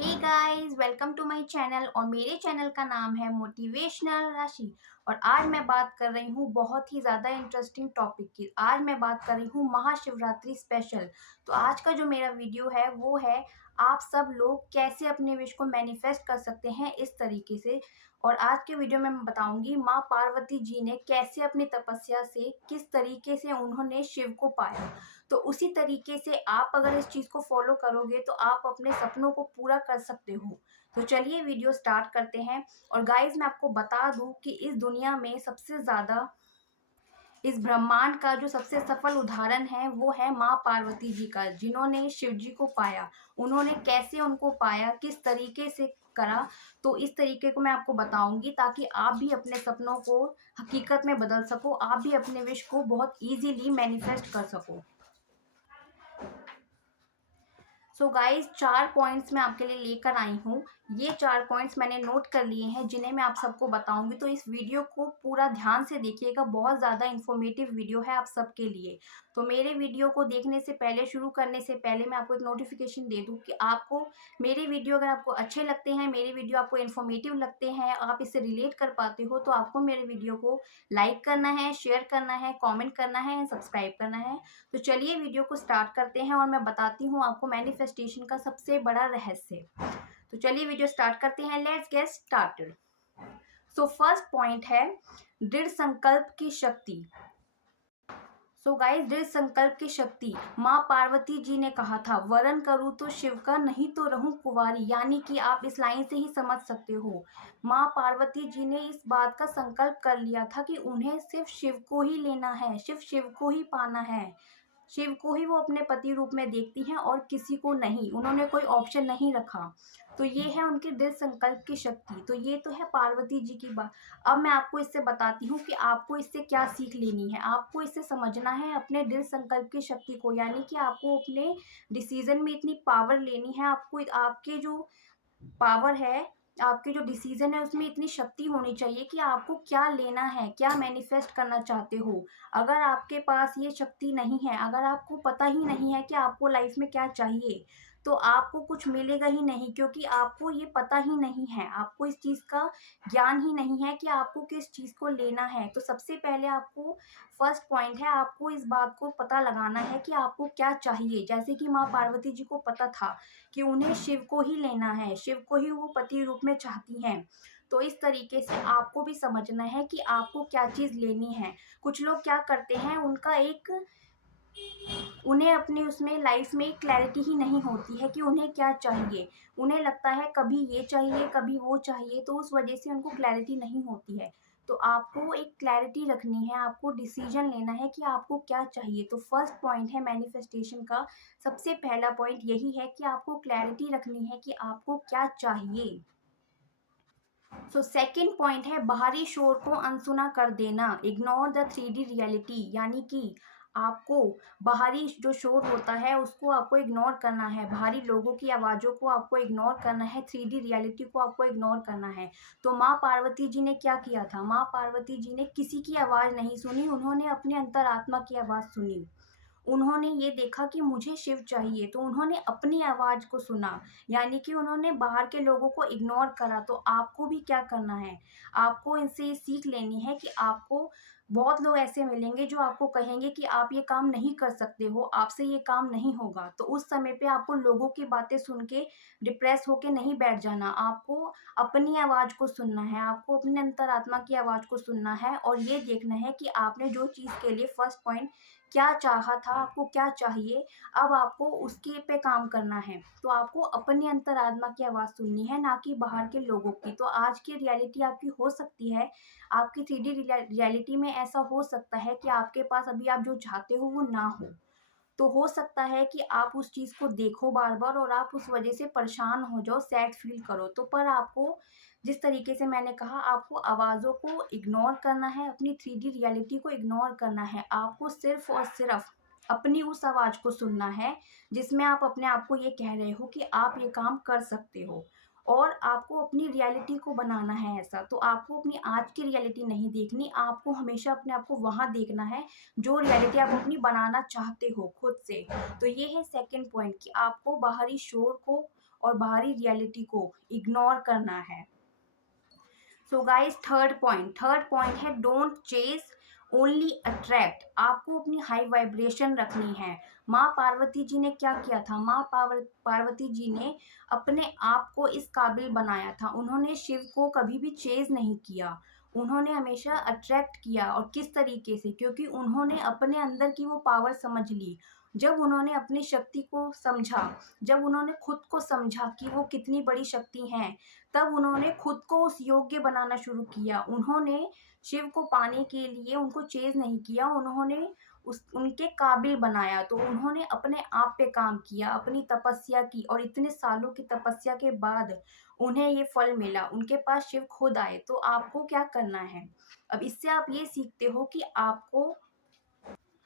Hey guys, welcome to my channel. और मेरे channel का नाम है मोटिवेशनल राशि। और आज मैं बात कर रही हूँ बहुत ही ज़्यादा इंटरेस्टिंग टॉपिक की। आज मैं बात कर रही हूँ महाशिवरात्रि स्पेशल। तो आज का जो मेरा वीडियो है वो है आप सब लोग कैसे अपने विश को मैनिफेस्ट कर सकते हैं इस तरीके से। और आज के वीडियो में मैं बताऊंगी माँ पार्वती जी ने कैसे अपनी तपस्या से किस तरीके से उन्होंने शिव को पाया। तो उसी तरीके से आप अगर इस चीज़ को फॉलो करोगे तो आप अपने सपनों को पूरा कर सकते हो। तो चलिए वीडियो स्टार्ट करते हैं। और गाइस, मैं आपको बता दूं कि इस दुनिया में सबसे ज़्यादा इस ब्रह्मांड का जो सबसे सफल उदाहरण है वो है माँ पार्वती जी का, जिन्होंने शिव जी को पाया। उन्होंने कैसे उनको पाया, किस तरीके से करा, तो इस तरीके को मैं आपको बताऊंगी ताकि आप भी अपने सपनों को हकीकत में बदल सको, आप भी अपने विश को बहुत इजीली मैनिफेस्ट कर सको। सो गाइस, 4 पॉइंट्स मैं आपके लिए लेकर आई हूँ। ये 4 पॉइंट्स मैंने नोट कर लिए हैं जिन्हें मैं आप सबको बताऊंगी। तो इस वीडियो को पूरा ध्यान से देखिएगा, बहुत ज़्यादा इन्फॉर्मेटिव वीडियो है आप सबके लिए। तो मेरे वीडियो को देखने से पहले, शुरू करने से पहले मैं आपको एक नोटिफिकेशन दे दूँ कि आपको मेरे वीडियो अगर आपको अच्छे लगते हैं, मेरे वीडियो आपको इन्फॉर्मेटिव लगते हैं, आप इससे रिलेट कर पाते हो, तो आपको मेरे वीडियो को लाइक करना है, शेयर करना है, कॉमेंट करना है, सब्सक्राइब करना है। तो चलिए वीडियो को स्टार्ट करते हैं और मैं बताती हूँ आपको मैनिफेस्टेशन का सबसे बड़ा रहस्य। तो चलिए वीडियो स्टार्ट करते हैं। Let's get started. So first point है दृढ़ संकल्प की शक्ति। सो गाइस, दृढ़ संकल्प की शक्ति। माँ पार्वती जी ने कहा था, वरण करूँ तो शिव का, नहीं तो रहूं कुंवारी। यानी कि आप इस लाइन से ही समझ सकते हो, माँ पार्वती जी ने इस बात का संकल्प कर लिया था कि उन्हें सिर्फ शिव को ही लेना है, सिर्फ शिव को ही पाना है। शिव को ही वो अपने पति रूप में देखती हैं और किसी को नहीं, उन्होंने कोई ऑप्शन नहीं रखा। तो ये है उनके दृढ़ संकल्प की शक्ति। तो ये तो है पार्वती जी की बात। अब मैं आपको इससे बताती हूँ कि आपको इससे क्या सीख लेनी है। आपको इससे समझना है अपने दृढ़ संकल्प की शक्ति को, यानी कि आपको अपने डिसीजन में इतनी पावर लेनी है। आपको आपके जो पावर है, आपके जो डिसीजन है उसमें इतनी शक्ति होनी चाहिए कि आपको क्या लेना है, क्या मैनिफेस्ट करना चाहते हो। अगर आपके पास ये शक्ति नहीं है, अगर आपको पता ही नहीं है कि आपको लाइफ में क्या चाहिए, तो आपको कुछ मिलेगा ही नहीं, क्योंकि आपको ये पता ही नहीं है, आपको इस चीज़ का ज्ञान ही नहीं है कि आपको किस चीज़ को लेना है। तो सबसे पहले आपको फर्स्ट पॉइंट है, आपको इस बात को पता लगाना है कि आपको क्या चाहिए। जैसे कि माँ पार्वती जी को पता था कि उन्हें शिव को ही लेना है, शिव को ही वो पति रूप में चाहती हैं। तो इस तरीके से आपको भी समझना है कि आपको क्या चीज़ लेनी है। कुछ लोग क्या करते हैं, उन्हें अपने उसमें लाइफ में क्लैरिटी ही नहीं होती है कि उन्हें क्या चाहिए। उन्हें लगता है कभी ये चाहिए, कभी वो चाहिए, तो उस वजह से उनको क्लैरिटी नहीं होती है। तो आपको एक क्लैरिटी रखनी है, आपको डिसीजन लेना है कि आपको क्या चाहिए। तो फर्स्ट पॉइंट है मैनिफेस्टेशन का, सबसे पहला पॉइंट यही है कि आपको क्लैरिटी रखनी है कि आपको क्या चाहिए। सो सेकंड पॉइंट है बाहरी शोर को अनसुना कर देना, इग्नोर द 3D रियलिटी। यानी कि आपको बाहरी जो शोर होता है उसको आपको इग्नोर करना है, बाहरी लोगों की आवाज़ों को आपको इग्नोर करना है, 3D रियलिटी को आपको इग्नोर करना है। तो माँ पार्वती जी ने क्या किया था, माँ पार्वती जी ने किसी की आवाज़ नहीं सुनी, उन्होंने अपने अंतरात्मा की आवाज़ सुनी। उन्होंने ये देखा कि मुझे शिव चाहिए, तो उन्होंने अपनी आवाज़ को सुना, यानी कि उन्होंने बाहर के लोगों को इग्नोर करा। तो आपको भी क्या करना है, आपको इनसे ये सीख लेनी है कि आपको बहुत लोग ऐसे मिलेंगे जो आपको कहेंगे कि आप ये काम नहीं कर सकते हो, आपसे ये काम नहीं होगा। तो उस समय पे आपको लोगों की बातें सुन के डिप्रेस होके नहीं बैठ जाना, आपको अपनी आवाज़ को सुनना है, आपको अपने अंतरात्मा की आवाज़ को सुनना है और ये देखना है कि आपने जो चीज़ के लिए फर्स्ट पॉइंट क्या चाहा था, आपको क्या चाहिए, अब आपको उसके पे काम करना है। तो आपको अपनी अंतरात्मा की आवाज़ सुननी है, ना कि बाहर के लोगों की। तो आज की रियलिटी आपकी हो सकती है, आपकी 3D रियलिटी में ऐसा हो सकता है कि आपके पास अभी आप जो चाहते हो वो ना हो। तो हो सकता है कि आप उस चीज़ को देखो बार-बार और आप उस वजह से परेशान हो जाओ, सैड फ़ील करो। तो पर आपको जिस तरीके से मैंने कहा, आपको आवाज़ों को इग्नोर करना है, अपनी 3D रियलिटी को इग्नोर करना है। आपको सिर्फ़ और सिर्फ़ अपनी उस आवाज़ को सुनना है, जिसमें आप अपने आप को ये कह रहे हो कि आप ये काम कर सकते हो। और आपको अपनी रियलिटी को बनाना है ऐसा। तो आपको अपनी आज की रियलिटी नहीं देखनी, आपको हमेशा अपने आप को वहाँ देखना है जो रियलिटी आप अपनी बनाना चाहते हो खुद से। तो ये है सेकंड पॉइंट कि आपको बाहरी शोर को और बाहरी रियलिटी को इग्नोर करना है। सो गाइस, थर्ड पॉइंट है डोंट चेस, ओनली अट्रैक्ट। आपको अपनी हाई वाइब्रेशन रखनी है। माँ पार्वती जी ने क्या किया था? पार्वती जी ने अपने आप को इस काबिल बनाया था। उन्होंने शिव को कभी भी चेज नहीं किया, उन्होंने हमेशा अट्रैक्ट किया। और किस तरीके से? क्योंकि उन्होंने अपने अंदर की वो पावर समझ ली। जब उन्होंने अपनी शक्ति को समझा, जब उन्होंने खुद को समझा कि वो कितनी बड़ी शक्ति हैं, तब उन्होंने खुद को उस योग्य बनाना शुरू किया। उन्होंने शिव को पाने के लिए उनको चेज नहीं किया, उन्होंने उनके काबिल बनाया। तो उन्होंने अपने आप पे काम किया, अपनी तपस्या की, और इतने सालों की तपस्या के बाद उन्हें ये फल मिला। उनके पास शिव खुद आए। तो आपको क्या करना है? अब इससे आप ये सीखते हो कि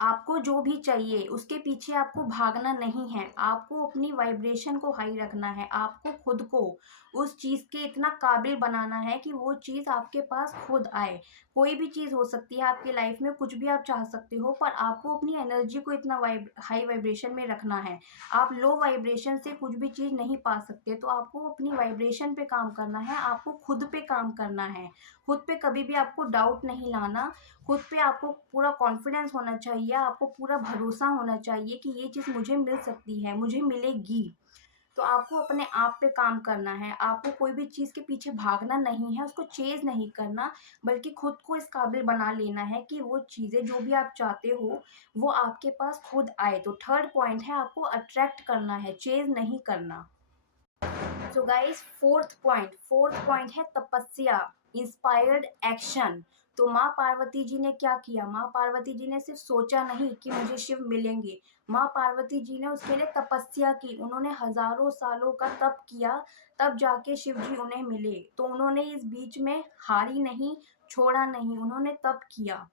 आपको जो भी चाहिए उसके पीछे आपको भागना नहीं है। आपको अपनी वाइब्रेशन को हाई रखना है। आपको खुद को उस चीज़ के इतना काबिल बनाना है कि वो चीज़ आपके पास खुद आए। कोई भी चीज़ हो सकती है आपकी लाइफ में, कुछ भी आप चाह सकते हो, पर आपको अपनी एनर्जी को इतना हाई वाइब्रेशन में रखना है। आप लो वाइब्रेशन से कुछ भी चीज़ नहीं पा सकते। तो आपको अपनी वाइब्रेशन पे काम करना है, आपको खुद पे काम करना है। खुद पे कभी भी आपको डाउट नहीं लाना। खुद पे आपको पूरा कॉन्फिडेंस होना चाहिए, आपको पूरा भरोसा होना चाहिए कि ये चीज़ मुझे मिल सकती है, मुझे मिलेगी। तो आपको अपने आप पे काम करना है। आपको कोई भी चीज़ के पीछे भागना नहीं है, उसको चेज़ नहीं करना, बल्कि खुद को इस काबिल बना लेना है कि वो चीज़ें जो भी आप चाहते हो, वो आपके पास खुद आए। तो थर्ड पॉइंट है आपको अट्रैक्ट करना है, चेज़ नहीं करना। सो गाइस, फोर्थ पॉइंट है तपस्या, इंस्पायर्ड एक्शन। तो माँ पार्वती जी ने क्या किया? माँ पार्वती जी ने सिर्फ सोचा नहीं कि मुझे शिव मिलेंगे, माँ पार्वती जी ने उसके लिए तपस्या की। उन्होंने हजारों सालों का तप किया, तब जाके शिव जी उन्हें मिले। तो उन्होंने इस बीच में हारी नहीं, छोड़ा नहीं, उन्होंने तप किया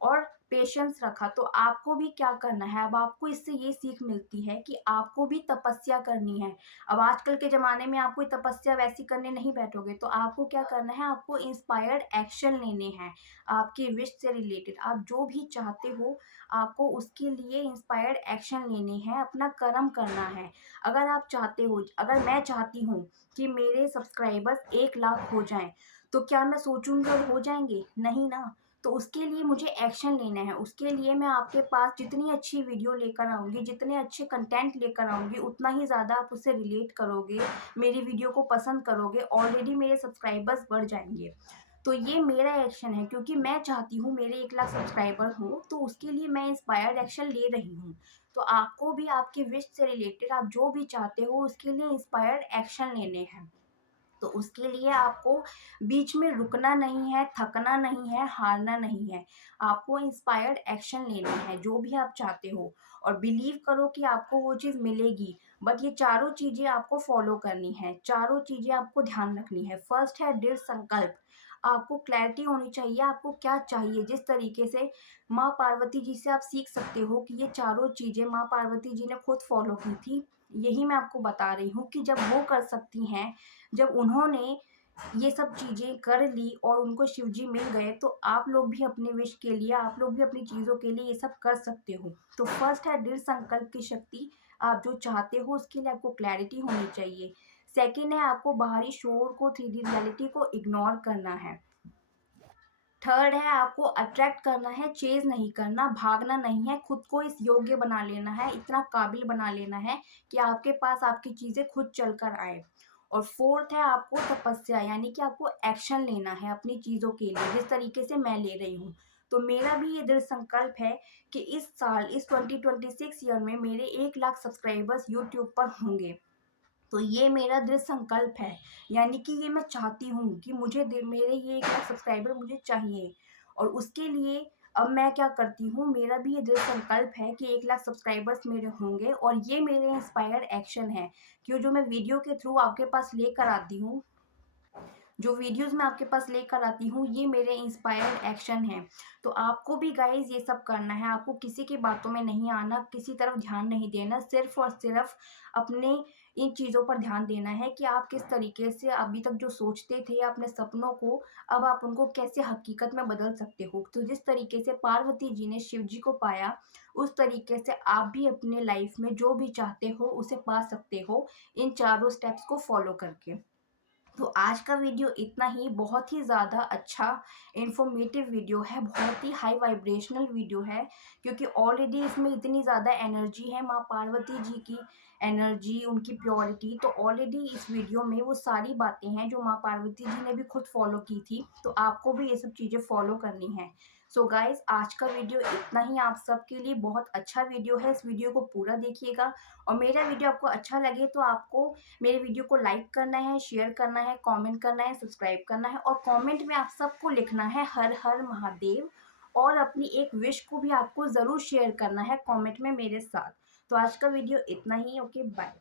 और पेशेंस रखा। तो आपको भी क्या करना है? अब आपको इससे ये सीख मिलती है कि आपको भी तपस्या करनी है। अब आजकल के ज़माने में आप कोई तपस्या वैसी करने नहीं बैठोगे। तो आपको क्या करना है? आपको इंस्पायर्ड एक्शन लेने हैं, आपकी विश से रिलेटेड। आप जो भी चाहते हो, आपको उसके लिए इंस्पायर्ड एक्शन लेने हैं, अपना कर्म करना है। अगर आप चाहते हो, अगर मैं चाहती हूँ कि मेरे सब्सक्राइबर्स 1 लाख हो जाएं, तो क्या मैं सोचूंगी और हो जाएंगे? नहीं ना। तो उसके लिए मुझे एक्शन लेना है। उसके लिए मैं आपके पास जितनी अच्छी वीडियो लेकर आऊँगी, जितने अच्छे कंटेंट लेकर आऊँगी, उतना ही ज़्यादा आप उससे रिलेट करोगे, मेरी वीडियो को पसंद करोगे, ऑलरेडी मेरे सब्सक्राइबर्स बढ़ जाएँगे। तो ये मेरा एक्शन है, क्योंकि मैं चाहती हूँ मेरे 1 लाख सब्सक्राइबर हों, तो उसके लिए मैं इंस्पायर्ड एक्शन ले रही हूँ। तो आपको भी आपकी विश से रिलेटेड आप जो भी चाहते हो, उसके लिए इंस्पायर्ड एक्शन लेने हैं। तो उसके लिए आपको बीच में रुकना नहीं है, थकना नहीं है, हारना नहीं है। आपको इंस्पायर्ड एक्शन लेना है, जो भी आप चाहते हो, और बिलीव करो कि आपको वो चीज़ मिलेगी। बट ये चारों चीज़ें आपको फॉलो करनी है, चारों चीज़ें आपको ध्यान रखनी है। फर्स्ट है दृढ़ संकल्प। आपको क्लैरिटी होनी चाहिए, आपको क्या चाहिए। जिस तरीके से माँ पार्वती जी से आप सीख सकते हो कि ये चारों चीज़ें माँ पार्वती जी ने खुद फॉलो की थी, यही मैं आपको बता रही हूँ कि जब वो कर सकती हैं, जब उन्होंने ये सब चीज़ें कर ली और उनको शिवजी मिल गए, तो आप लोग भी अपने विश के लिए, आप लोग भी अपनी चीज़ों के लिए ये सब कर सकते हो। तो फर्स्ट है दृढ़ संकल्प की शक्ति। आप जो चाहते हो उसके लिए आपको क्लैरिटी होनी चाहिए। सेकंड है आपको बाहरी शोर को, 3D रियलिटी को इग्नोर करना है। थर्ड है आपको अट्रैक्ट करना है, चेज नहीं करना, भागना नहीं है। खुद को इस योग्य बना लेना है, इतना काबिल बना लेना है कि आपके पास आपकी चीज़ें खुद चल कर आए। और फोर्थ है आपको तपस्या, यानी कि आपको एक्शन लेना है अपनी चीज़ों के लिए, जिस तरीके से मैं ले रही हूँ। तो मेरा भी ये दृढ़ संकल्प है कि इस साल, इस 2026 ईयर में मेरे 1 लाख सब्सक्राइबर्स यूट्यूब पर होंगे। तो ये मेरा दृढ़ संकल्प है, यानी कि ये मैं चाहती हूँ कि मेरे ये 1 लाख सब्सक्राइबर मुझे चाहिए। और उसके लिए अब मैं क्या करती हूँ, मेरा भी ये दृढ़ संकल्प है कि 1 लाख सब्सक्राइबर्स मेरे होंगे, और ये मेरे इंस्पायर्ड एक्शन है कि जो मैं वीडियो के थ्रू आपके पास लेकर आती हूँ, जो वीडियोस मैं आपके पास लेकर आती हूँ, ये मेरे इंस्पायर्ड एक्शन हैं। तो आपको भी गाइज ये सब करना है। आपको किसी की बातों में नहीं आना, किसी तरफ ध्यान नहीं देना, सिर्फ और सिर्फ अपने इन चीज़ों पर ध्यान देना है कि आप किस तरीके से अभी तक जो सोचते थे अपने सपनों को, अब आप उनको कैसे हकीकत में बदल सकते हो। तो जिस तरीके से पार्वती जी ने शिव जी को पाया, उस तरीके से आप भी अपने लाइफ में जो भी चाहते हो उसे पा सकते हो इन चारों स्टेप्स को फॉलो करके। तो आज का वीडियो इतना ही, बहुत ही ज़्यादा अच्छा इन्फॉर्मेटिव वीडियो है, बहुत ही हाई वाइब्रेशनल वीडियो है, क्योंकि ऑलरेडी इसमें इतनी ज़्यादा एनर्जी है, माँ पार्वती जी की एनर्जी, उनकी प्योरिटी। तो ऑलरेडी इस वीडियो में वो सारी बातें हैं जो माँ पार्वती जी ने भी खुद फॉलो की थी, तो आपको भी ये सब चीज़ें फॉलो करनी है। सो गाइज, आज का वीडियो इतना ही, आप सबके लिए बहुत अच्छा वीडियो है, इस वीडियो को पूरा देखिएगा। और मेरा वीडियो आपको अच्छा लगे तो आपको मेरे वीडियो को लाइक करना है, शेयर करना है, कमेंट करना है, सब्सक्राइब करना है, और कमेंट में आप सबको लिखना है हर हर महादेव, और अपनी एक विश को भी आपको ज़रूर शेयर करना है कमेंट में मेरे साथ। तो आज का वीडियो इतना ही, ओके बाय।